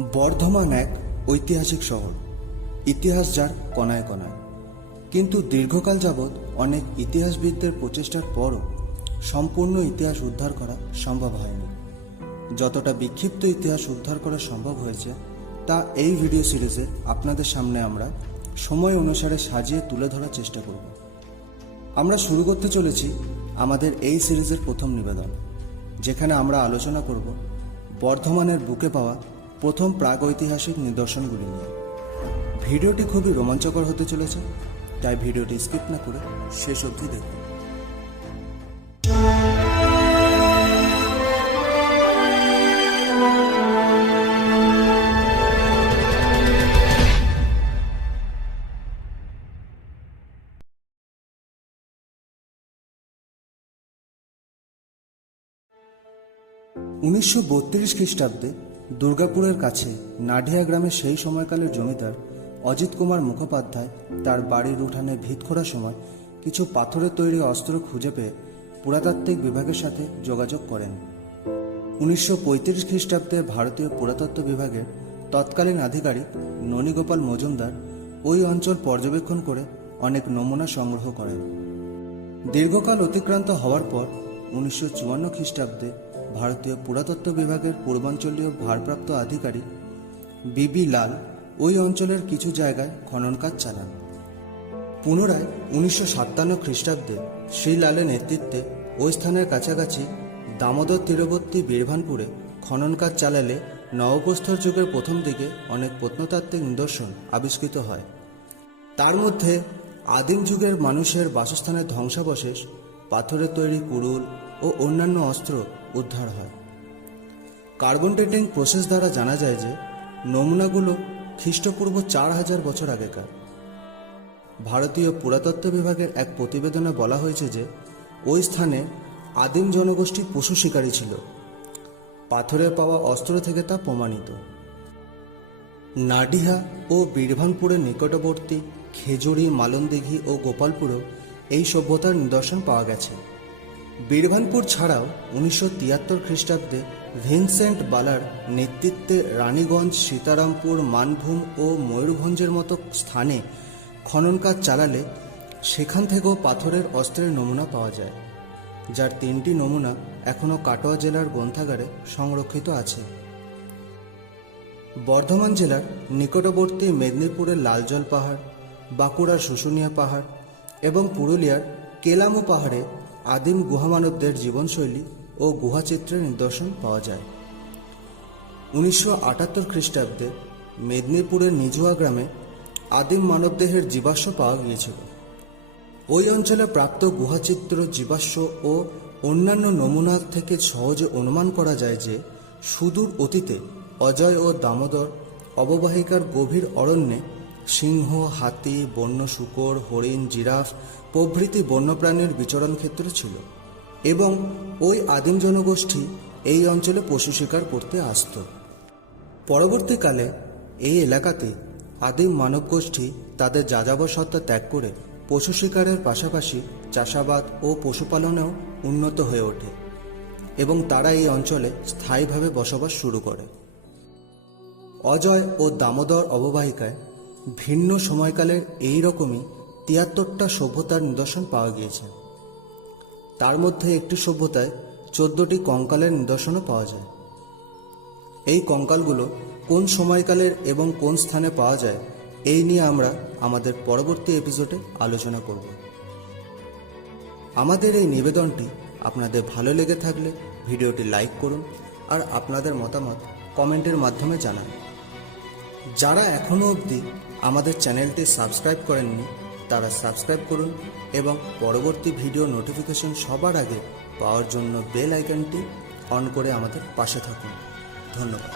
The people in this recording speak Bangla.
বর্ধমান এক ঐতিহাসিক শহর। ইতিহাস যার কণায় কণায় কিন্তু দীর্ঘকাল যাবৎ অনেক ইতিহাসবিদদের প্রচেষ্টার পরও সম্পূর্ণ ইতিহাস উদ্ধার করা সম্ভব হয়নি। যতটা বিক্ষিপ্ত ইতিহাস উদ্ধার করা সম্ভব হয়েছে, তা এই ভিডিও সিরিজে আপনাদের সামনে আমরা সময় অনুসারে সাজিয়ে তুলে ধরার চেষ্টা করব। আমরা শুরু করতে চলেছি আমাদের এই সিরিজের প্রথম নিবেদন, যেখানে আমরা আলোচনা করব বর্ধমানের বুকে পাওয়া প্রথম প্রাগৈতিহাসিক নিদর্শনগুলি নিয়ে। ভিডিওটি খুবই রোমাঞ্চকর হতে চলেছে, তাই ভিডিওটি স্কিপ না করে শেষ অবধি দেখুন। উনিশশো বত্রিশ খ্রিস্টাব্দে দুর্গাপুরের কাছে নাডিয়া গ্রামের সেই সময়কালের জমিদার অজিত কুমার মুখোপাধ্যায় তার বাড়ির উঠানে ভিত করার সময় কিছু পাথরের তৈরি অস্ত্র খুঁজে পেয়ে পুরাতাত্ত্বিক বিভাগের সাথে যোগাযোগ করেন। উনিশশো পঁয়ত্রিশ খ্রিস্টাব্দে ভারতীয় পুরাতত্ত্ব বিভাগের তৎকালীন আধিকারিক ননীগোপাল মজুমদার ওই অঞ্চল পর্যবেক্ষণ করে অনেক নমুনা সংগ্রহ করেন। দীর্ঘকাল অতিক্রান্ত হওয়ার পর উনিশশো চুয়ান্ন খ্রিস্টাব্দে ভারতীয় পুরাতত্ত্ব বিভাগের পূর্বাঞ্চলীয় ভারপ্রাপ্ত আধিকারিক বিবি লাল ওই অঞ্চলের কিছু জায়গায় খনন কাজ চালান। পুনরায় উনিশশো সাতান্ন খ্রিস্টাব্দে শ্রীলালের নেতৃত্বে ওই স্থানের কাছাকাছি দামোদর তীরবর্তী বীরভানপুরে খনন কাজ চালালে নবপ্রস্তর যুগের প্রথম দিকে অনেক প্রত্নতাত্ত্বিক নিদর্শন আবিষ্কৃত হয়। তার মধ্যে আদিম যুগের মানুষের বাসস্থানের ধ্বংসাবশেষ, পাথরের তৈরি কুড়ুল ও অন্যান্য অস্ত্র উদ্ধার হয়। কার্বন ডেটিং প্রসেস দ্বারা জানা যায় যে, নমুনাগুলো খ্রিস্টপূর্ব চার হাজার বছর আগেকার। ভারতীয় পুরাতত্ত্ব বিভাগের এক প্রতিবেদনে বলা হয়েছে যে, ওই স্থানে আদিম জনগোষ্ঠী পশু শিকারী ছিল। পাথরে পাওয়া অস্ত্র থেকে তা প্রমাণিত। নাডিহা ও বীরভানপুরের নিকটবর্তী খেজুরি, মালনদিঘি ও গোপালপুরেও এই সভ্যতার নিদর্শন পাওয়া গেছে। বীরভানপুর ছাড়াও উনিশশো তিয়াত্তর খ্রিস্টাব্দে ভিনসেন্ট বালার নেতৃত্বে রানীগঞ্জ, সীতারামপুর, মানভূম ও ময়ূরভঞ্জের মতো স্থানে খনন কাজ চালালে সেখান থেকেও পাথরের অস্ত্রের নমুনা পাওয়া যায়, যার তিনটি নমুনা এখনও কাটোয়া জেলার গ্রন্থাগারে সংরক্ষিত আছে। বর্ধমান জেলার নিকটবর্তী মেদিনীপুরের লালজল পাহাড়, বাঁকুড়ার শুশুনিয়া পাহাড় এবং পুরুলিয়ার কেলামু পাহাড়ে আদিম গুহামানবদের জীবনশৈলী ও গুহাচিত্রের নিদর্শন পাওয়া যায়। উনিশশো আটাত্তর খ্রিস্টাব্দে মেদিনীপুরের নিজুয়া গ্রামে আদিম মানবদেহের জীবাশ্ম পাওয়া গিয়েছিল। ওই অঞ্চলে প্রাপ্ত গুহাচিত্র, জীবাশ্ম ও অন্যান্য নমুনা থেকে সহজে অনুমান করা যায় যে সুদূর অতীতে অজয় ও দামোদর অববাহিকার গভীর অরণ্যে সিংহ, হাতি, বন্য শূকর, হরিণ, জিরাফ প্রভৃতি বন্যপ্রাণীর বিচরণ ক্ষেত্র ছিল এবং ওই আদিম জনগোষ্ঠী এই অঞ্চলে পশু শিকার করতে আসত। পরবর্তীকালে এই এলাকাতে আদিম মানব গোষ্ঠী তাদের যাযাবর সত্তা ত্যাগ করে পশু শিকারের পাশাপাশি চাষাবাদ ও পশুপালনেও উন্নত হয়ে ওঠে এবং তারা এই অঞ্চলে স্থায়ীভাবে বসবাস শুরু করে। অজয় ও দামোদর অববাহিকায় ভিন্ন সময়কালের এই রকমই তিয়াত্তরটা সভ্যতার নিদর্শন পাওয়া গিয়েছে। তার মধ্যে একটি সভ্যতায় চোদ্দটি কঙ্কালের নিদর্শনও পাওয়া যায়। এই কঙ্কালগুলো কোন সময়কালের এবং কোন স্থানে পাওয়া যায়, এই নিয়ে আমরা আমাদের পরবর্তী এপিসোডে আলোচনা করব। আমাদের এই নিবেদনটি আপনাদের ভালো লেগে থাকলে ভিডিওটি লাইক করুন আর আপনাদের মতামত কমেন্টের মাধ্যমে জানান। যারা এখনও অবধি আমাদের চ্যানেলটি সাবস্ক্রাইব করেননি, তারা সাবস্ক্রাইব করুন এবং পরবর্তী ভিডিও নোটিফিকেশন সবার আগে পাওয়ার জন্য বেল আইকনটি অন করে আমাদের পাশে থাকুন। ধন্যবাদ।